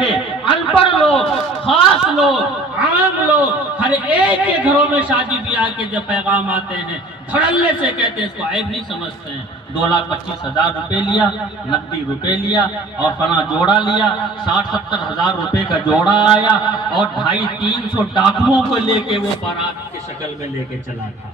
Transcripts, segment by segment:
تھے، ان پڑھ لوگ، خاص لوگ، عام لوگ، ہر ایک کے گھروں میں شادی بیاہ کے جب پیغام آتے ہیں دھڑلے سے کہتے ہیں، اس کو عیب نہیں سمجھتے ہیں۔ 2,25,000 روپے لیا، نقدی روپے لیا، اور فلاں جوڑا لیا، 60-70 ہزار روپے کا جوڑا آیا، اور 250-300 ڈاکوؤں کو لے کے وہ بارات کی شکل میں لے کے چلا تھا۔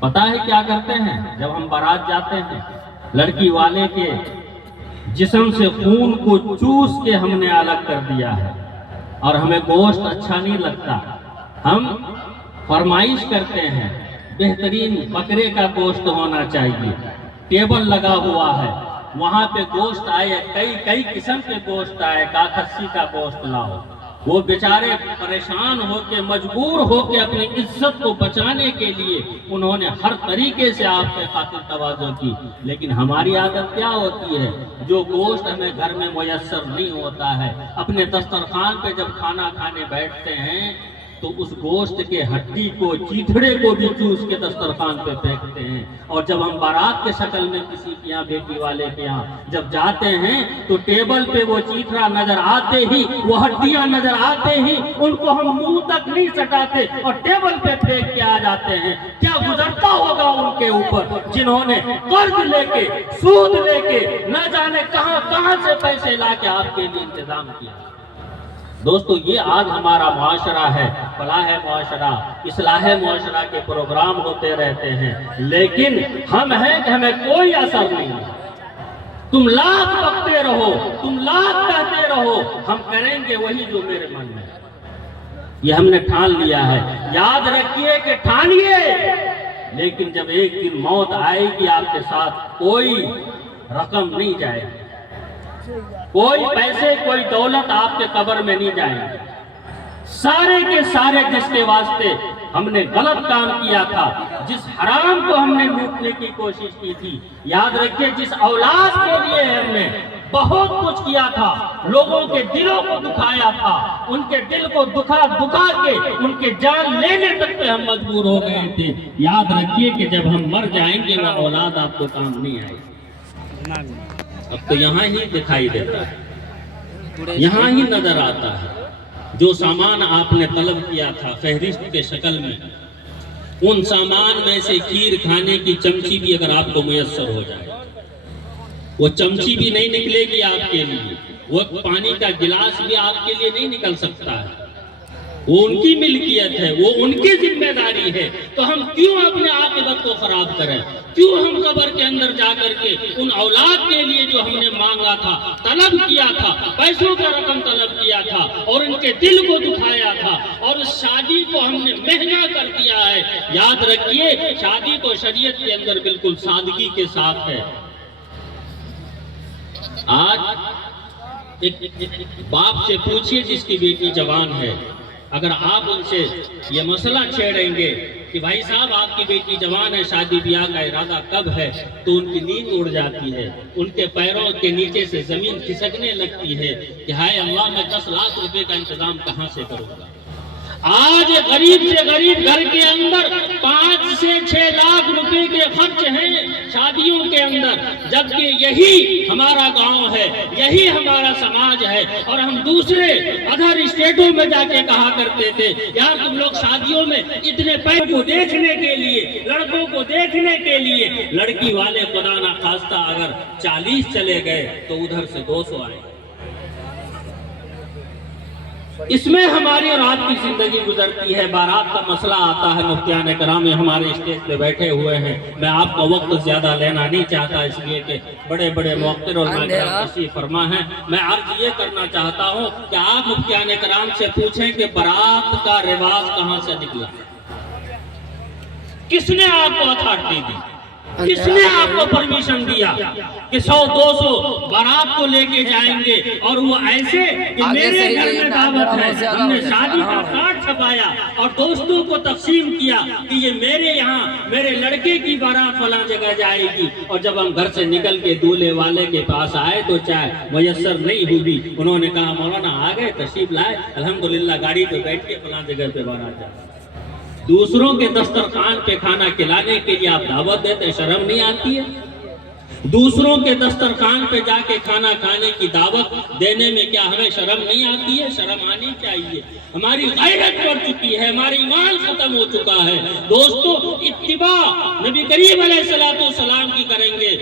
پتہ ہے کیا کرتے ہیں؟ جب ہم بارات جاتے ہیں، لڑکی والے کے جسم سے خون کو چوس کے ہم نے الگ کر دیا ہے، اور ہمیں گوشت اچھا نہیں لگتا۔ ہم فرمائش کرتے ہیں بہترین بکرے کا گوشت ہونا چاہیے، ٹیبل لگا ہوا ہے، وہاں پہ گوشت آئے، کئی قسم کے گوشت آئے، کاکھسی کا گوشت لاؤ۔ وہ بیچارے پریشان ہو کے، مجبور ہو کے، اپنی عزت کو بچانے کے لیے انہوں نے ہر طریقے سے آپ کے خاطر تواضع کی۔ لیکن ہماری عادت کیا ہوتی ہے؟ جو گوشت ہمیں گھر میں میسر نہیں ہوتا ہے، اپنے دسترخوان پہ جب کھانا کھانے بیٹھتے ہیں تو اس گوشت کے ہڈی کو، چیتھڑے کو بھی چوس کے دسترخوان پہ پھینکتے ہیں۔ اور جب ہم بارات کے شکل میں کسی کے یہاں، بیٹی والے کے یہاں جب جاتے ہیں تو ٹیبل پہ وہ چیتھڑا نظر آتے ہی، وہ ہڈیاں نظر آتے ہی، ان کو ہم منہ تک نہیں سٹاتے اور ٹیبل پہ پھینک کے آ جاتے ہیں۔ کیا گزرتا ہوگا ان کے اوپر، جنہوں نے قرض لے کے، سود لے کے، نہ جانے کہاں سے پیسے لا کے آپ کے لیے انتظام کیا۔ دوستو، یہ آج ہمارا معاشرہ ہے، فلاح معاشرہ، اصلاح معاشرہ کے پروگرام ہوتے رہتے ہیں، لیکن ہم ہیں کہ ہمیں کوئی اثر نہیں ہے۔ تم لاکھ بکتے رہو، تم لاکھ کہتے رہو، ہم کریں گے وہی جو میرے من میں ہے۔ یہ ہم نے ٹھان لیا ہے۔ یاد رکھیے کہ ٹھانیے، لیکن جب ایک دن موت آئے گی آپ کے ساتھ کوئی رقم نہیں جائے گی، کوئی پیسے، کوئی دولت آپ کے قبر میں نہیں جائیں گے۔ سارے کے سارے جس کے واسطے ہم نے غلط کام کیا تھا، جس حرام کو ہم نے لوٹنے کی کوشش کی تھی، یاد رکھیے جس اولاد کے لیے ہم نے بہت کچھ کیا تھا، لوگوں کے دلوں کو دکھایا تھا، ان کے دل کو دکھا کے ان کے جان لینے تک پہ ہم مجبور ہو گئے تھے، یاد رکھیے کہ جب ہم مر جائیں گے وہ اولاد آپ کو کام نہیں آئے گی۔ اب تو یہاں ہی دکھائی دیتا ہے، یہاں ہی نظر آتا ہے، جو سامان آپ نے طلب کیا تھا فہرست کے شکل میں، ان سامان میں سے کھیر کھانے کی چمچی بھی اگر آپ کو میسر ہو جائے، وہ چمچی بھی نہیں نکلے گی آپ کے لیے، وہ پانی کا گلاس بھی آپ کے لیے نہیں نکل سکتا ہے۔ وہ ان کی ملکیت ہے، وہ ان کی ذمہ داری ہے، تو ہم کیوں اپنے عاقبت کو خراب کریں؟ کیوں ہم قبر کے اندر جا کر کے ان اولاد کے لیے جو ہم نے مانگا تھا، طلب کیا تھا، پیسوں کا رقم طلب کیا تھا، اور ان کے دل کو دکھایا تھا، اور اس شادی کو ہم نے مہنگا کر دیا ہے۔ یاد رکھیے شادی کو شریعت کے اندر بالکل سادگی کے ساتھ ہے۔ آج ایک باپ سے پوچھئے جس کی بیٹی جوان ہے، اگر آپ ان سے یہ مسئلہ چھیڑیں گے کہ بھائی صاحب آپ کی بیٹی جوان ہے، شادی بیاہ کا ارادہ کب ہے، تو ان کی نیند اڑ جاتی ہے، ان کے پیروں کے نیچے سے زمین کھسکنے لگتی ہے کہ ہائے اللہ، میں 10 لاکھ روپے کا انتظام کہاں سے کروں گا۔ آج غریب سے غریب گھر کے اندر 5 سے 6 لاکھ روپے کے خرچ ہیں شادیوں کے اندر، جبکہ یہی ہمارا گاؤں ہے، یہی ہمارا سماج ہے، اور ہم دوسرے ادھر اسٹیٹوں میں جا کے کہا کرتے تھے یار تم لوگ شادیوں میں اتنے پیسوں کو دیکھنے کے لیے، لڑکوں کو دیکھنے کے لیے، لڑکی والے خدا نہ خواستہ اگر 40 چلے گئے تو ادھر سے 200 آئے۔ اس میں ہماری اور آپ کی زندگی گزرتی ہے۔ بارات کا مسئلہ آتا ہے، مفتیان کرام ہمارے اسٹیج پہ بیٹھے ہوئے ہیں، میں آپ کا وقت زیادہ لینا نہیں چاہتا، اس لیے کہ بڑے بڑے موقر اور مہمان تشریف فرما ہیں۔ میں عرض یہ کرنا چاہتا ہوں کہ آپ مفتیان کرام سے پوچھیں کہ بارات کا رواج کہاں سے نکلا، کس نے آپ کو اتھارٹی دی، کس نے آپ کو پرمیشن دیا کہ 100-200 بارات کو لے کے جائیں گے، اور وہ ایسے کہ میرے گھر میں دعوت ہے، ہم نے شادی کا کارڈ چھپایا اور دوستوں کو تقسیم کیا کہ یہ میرے یہاں میرے لڑکے کی بارات فلاں جگہ جائے گی، اور جب ہم گھر سے نکل کے دولہے والے کے پاس آئے تو چائے میسر نہیں ہوئی، انہوں نے کہا مولانا آ گئے، تشریف لائے، الحمدللہ گاڑی پہ بیٹھ کے فلاں جگہ پہ بارات جائے۔ دوسروں کے دسترخوان پہ کھانا کھلانے کے لیے آپ دعوت دیتے، شرم نہیں آتی ہے؟ دوسروں کے دسترخوان پہ جا کے کھانا کھانے کی دعوت دینے میں کیا ہمیں شرم نہیں آتی ہے؟ شرم آنی چاہیے. ہماری غیرت بڑھ چکی ہے، ہماری ایمان ختم ہو چکا ہے. دوستو، اتباع نبی کریم علیہ الصلوۃ والسلام کی کریں گے.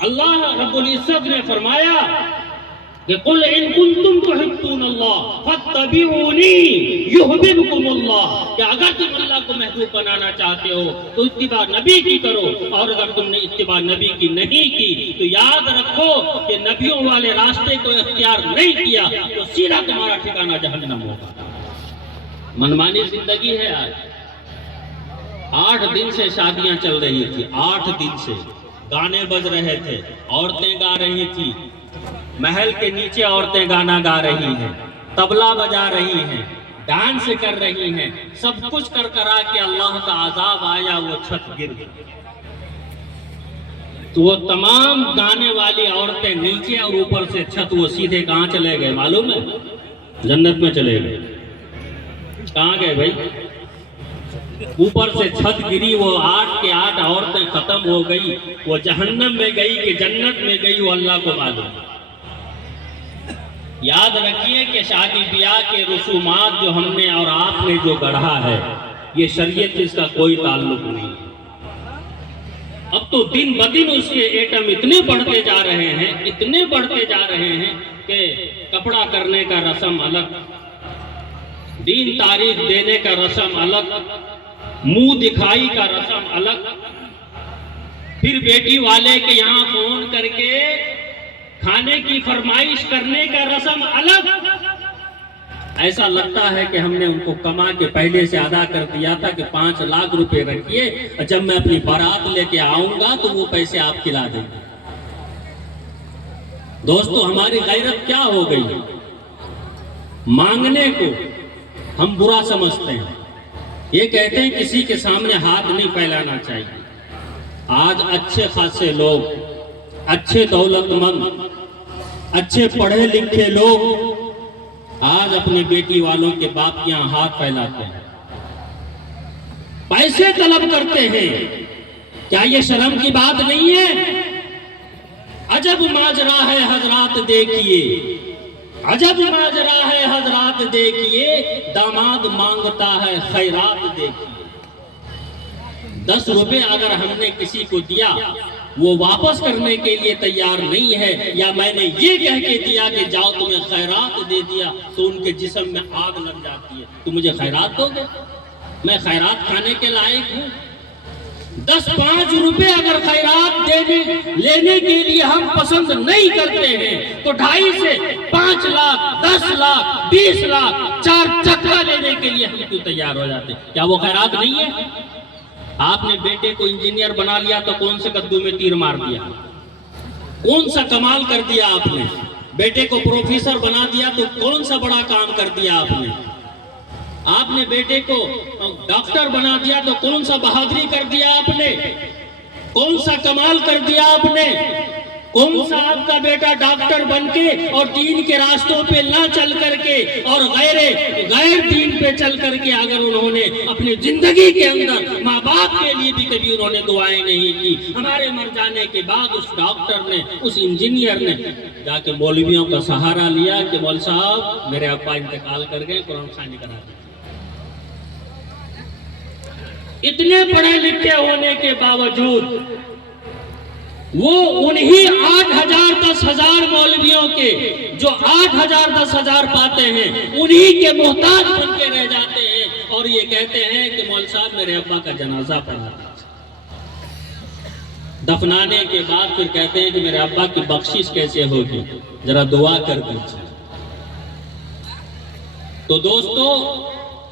اللہ رب العزت نے فرمایا کہ قل ان کنتم تحبون اللہ فاتبعونی یحببکم اللہ، کہ اگر تم اللہ کو محبوب بنانا چاہتے ہو تو اتباع نبی کی کرو، اور اگر تم نے اتباع نبی کی نہیں کی تو یاد رکھو کہ نبیوں والے راستے کو اختیار نہیں کیا تو سیدھا تمہارا ٹھکانہ جہنم ہوگا. منمانی زندگی ہے. آج 8 دن سے شادیاں چل رہی تھی، 8 دن سے گانے بج رہے تھے، عورتیں گا رہی تھی، محل کے نیچے عورتیں گانا گا رہی ہیں، طبلہ بجا رہی ہیں، ڈانس کر رہی ہیں، سب کچھ کر کرا کے اللہ کا عذاب آیا، وہ چھت گر گئی. تو وہ تمام گانے والی عورتیں نیچے اور اوپر سے چھت، وہ سیدھے کہاں چلے گئے معلوم ہے؟ جنت میں چلے گئے. کہاں گئے بھائی؟ اوپر سے چھت گری، وہ 8 کے 8 عورتیں ختم ہو گئی. وہ جہنم میں گئی کہ جنت میں گئی، وہ اللہ کو معلوم. یاد رکھیے کہ شادی بیاہ کے رسومات جو ہم نے اور آپ نے جو گڑھا ہے، یہ شریعت سے اس کا کوئی تعلق نہیں ہے. اب تو دن بدن اس کے ایٹم اتنے بڑھتے جا رہے ہیں، اتنے بڑھتے جا رہے ہیں کہ کپڑا کرنے کا رسم الگ، دین تاریخ دینے کا رسم الگ، منہ دکھائی کا رسم الگ، پھر بیٹی والے کے یہاں فون کر کے کھانے کی فرمائش کرنے کا رسم الگ. ایسا لگتا ہے کہ ہم نے ان کو کما کے پہلے سے ادا کر دیا تھا کہ 5 لاکھ روپے رکھیے، جب میں اپنی بارات لے کے آؤں گا تو وہ پیسے آپ کھلا دیں گے. دوستو، ہماری غیرت کیا ہو گئی؟ مانگنے کو ہم برا سمجھتے ہیں. یہ کہتے ہیں کسی کے سامنے ہاتھ نہیں پھیلانا چاہیے. آج اچھے خاصے لوگ، اچھے دولت مند، اچھے پڑھے لکھے لوگ آج اپنے بیٹی والوں کے باپ کے یہاں ہاتھ پھیلاتے ہیں، پیسے طلب کرتے ہیں. کیا یہ شرم کی بات نہیں ہے؟ عجب ماجرا ہے حضرات دیکھیے، عجب ماجرا ہے حضرات دیکھیے، داماد مانگتا ہے خیرات دیکھیے. 10 روپے اگر ہم نے کسی کو دیا، وہ واپس کرنے کے لیے تیار نہیں ہے، یا میں نے یہ کہہ کے دیا کہ جاؤ تمہیں خیرات دے دیا، تو ان کے جسم میں آگ لگ جاتی ہے. تو مجھے خیرات دو گے؟ میں خیرات کھانے کے لائق ہوں؟ 10-5 روپے اگر خیرات لینے کے لیے ہم پسند نہیں کرتے ہیں تو 2.5 سے 5 لاکھ 10 لاکھ 20 لاکھ 4 چکا لینے کے لیے ہم کیوں تیار ہو جاتے ہیں؟ کیا وہ خیرات نہیں ہے؟ آپ نے بیٹے کو انجینئر بنا لیا تو کون سے کدو میں تیر مار دیا؟ کون سا کمال کر دیا آپ نے؟ بیٹے کو پروفیسر بنا دیا تو کون سا بڑا کام کر دیا آپ نے؟ آپ نے بیٹے کو ڈاکٹر بنا دیا تو کون سا بہادری کر دیا آپ نے؟ کون سا کمال کر دیا آپ نے؟ کون سا آپ کا بیٹا ڈاکٹر بن کے اور دین کے راستوں پہ نہ چل کر کے اور غیر دین پہ چل کر کے اگر انہوں نے اپنی زندگی کے اندر ماں باپ کے لیے بھی کبھی انہوں نے دعائیں نہیں کی، ہمارے مر جانے کے بعد اس ڈاکٹر نے، اس انجینئر نے جا کے مولویوں کا سہارا لیا کہ مول صاحب میرے ابا انتقال کر گئے، قرآن خوانی کرا دیں. اتنے پڑھے لکھے ہونے کے باوجود وہ انہی 8,000 10,000 مولویوں کے جو 8,000 10,000 پاتے ہیں انہی کے محتاج بن کے رہ جاتے ہیں، اور یہ کہتے ہیں کہ مول صاحب میرے ابا کا جنازہ پڑھا دیجیے. دفنانے کے بعد پھر کہتے ہیں کہ میرے ابا کی بخشش کیسے ہوگی، ذرا دعا کر دیجیے. تو دوستو،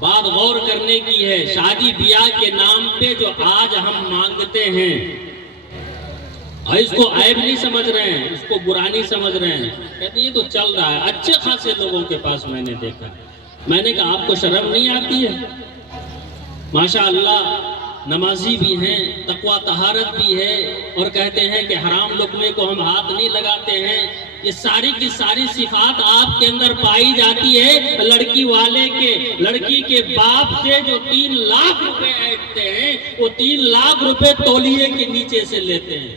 بات غور کرنے کی ہے. شادی بیاہ کے نام پہ جو آج ہم مانگتے ہیں، اس کو عیب نہیں سمجھ رہے ہیں، اس کو برا نہیں سمجھ رہے ہیں، کہتے ہیں یہ تو چل رہا ہے. اچھے خاصے لوگوں کے پاس میں نے دیکھا. میں نے کہا آپ کو شرم نہیں آتی ہے؟ ماشاءاللہ نمازی بھی ہیں، تقوی طہارت بھی ہے، اور کہتے ہیں کہ حرام لقمے کو ہم ہاتھ نہیں لگاتے ہیں. یہ ساری کی ساری صفات آپ کے اندر پائی جاتی ہے. لڑکی کے باپ سے جو 3 لاکھ روپے ایٹتے ہیں، وہ 3 لاکھ روپے تولیے کے نیچے سے لیتے ہیں.